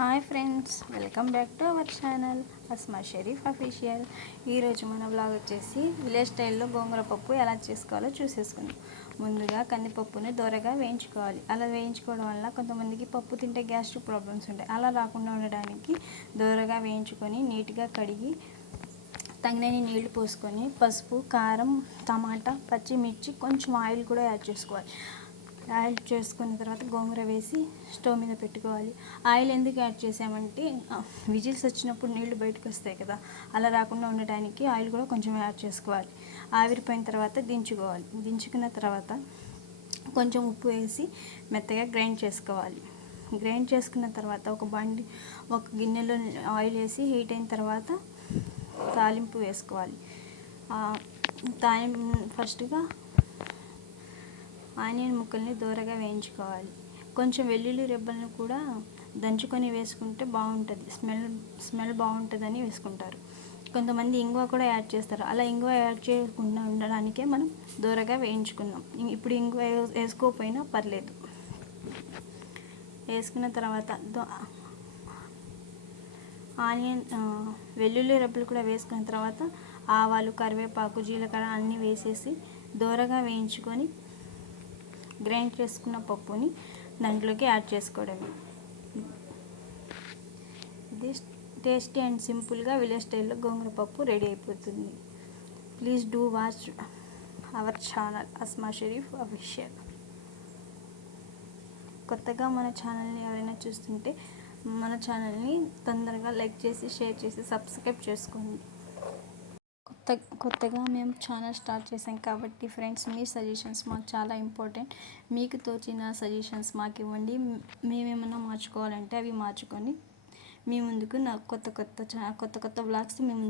Hi friends, welcome back to our channel Asma Sharif official. ఈరోజు మన blog వచ్చేసి విలేజ్ స్టైల్లో గోంగూర పప్పు ఎలా చేసుకోవాలో చూసేసుకుందాం. ముందుగా కందిపప్పుని దోరగా వేయించుకోవాలి. అలా వేయించుకోవడం వల్ల కొంతమందికి పప్పు తింటే గ్యాస్ట్రిక్ ప్రాబ్లమ్స్ ఉంటాయి. అలా రాకుండా ఉండడానికి దోరగా వేయించుకొని నీట్గా కడిగి తగినన్ని నీళ్లు పోసుకొని పసుపు, కారం, టమాటా, పచ్చిమిర్చి, కొంచెం ఆయిల్ కూడా యాడ్ చేసుకోవాలి. యాడ్ చేసుకున్న తర్వాత గోంగూర వేసి స్టవ్ మీద పెట్టుకోవాలి. ఆయిల్ ఎందుకు యాడ్ చేసామంటే విజిల్స్ వచ్చినప్పుడు నీళ్లు బయటకు వస్తాయి కదా, అలా రాకుండా ఉండడానికి ఆయిల్ కూడా కొంచెం యాడ్ చేసుకోవాలి. ఆవిరిపోయిన తర్వాత దించుకోవాలి. దించుకున్న తర్వాత కొంచెం ఉప్పు వేసి మెత్తగా గ్రైండ్ చేసుకోవాలి. గ్రైండ్ చేసుకున్న తర్వాత ఒక గిన్నెలో ఆయిల్ వేసి హీట్ అయిన తర్వాత తాలింపు వేసుకోవాలి. ఫస్ట్గా ఆనియన్ ముక్కల్ని దూరగా వేయించుకోవాలి. కొంచెం వెల్లుల్లి రెబ్బలను కూడా దంచుకొని వేసుకుంటే బాగుంటుంది, స్మెల్ బాగుంటుందని వేసుకుంటారు. కొంతమంది ఇంగువ కూడా యాడ్ చేస్తారు. అలా ఇంగువ యాడ్ చేయకుండా ఉండడానికే మనం దూరగా వేయించుకున్నాం. ఇప్పుడు ఇంగువ వేసుకోకపోయినా పర్లేదు. వేసుకున్న తర్వాత వెల్లుల్లి రెబ్బలు కూడా వేసుకున్న తర్వాత ఆవాలు, కరివేపాకు, జీలకర్ర అన్నీ వేసేసి దూరగా వేయించుకొని గ్రైండ్ చేసుకున్న పప్పుని దాంట్లోకి యాడ్ చేసుకోవడమే. ఇది టేస్టీ అండ్ సింపుల్గా విలేజ్ స్టైల్లో గోంగూర పప్పు రెడీ అయిపోతుంది. Please do watch our channel Asma Sharif official. కొత్తగా మన ఛానల్ని ఎవరైనా చూస్తుంటే మన ఛానల్ని తొందరగా లైక్ చేసి, షేర్ చేసి, సబ్స్క్రైబ్ చేసుకోండి. కొత్తగా మేము ఛానల్ స్టార్ట్ చేసాం కాబట్టి ఫ్రెండ్స్, మీ సజెషన్స్ మాకు చాలా ఇంపార్టెంట్. మీకు తోచిన సజెషన్స్ మాకు ఇవ్వండి. మేమేమైనా మార్చుకోవాలంటే అవి మార్చుకొని మీ ముందుకు కొత్త కొత్త వ్లాగ్స్ మీ ముందుకు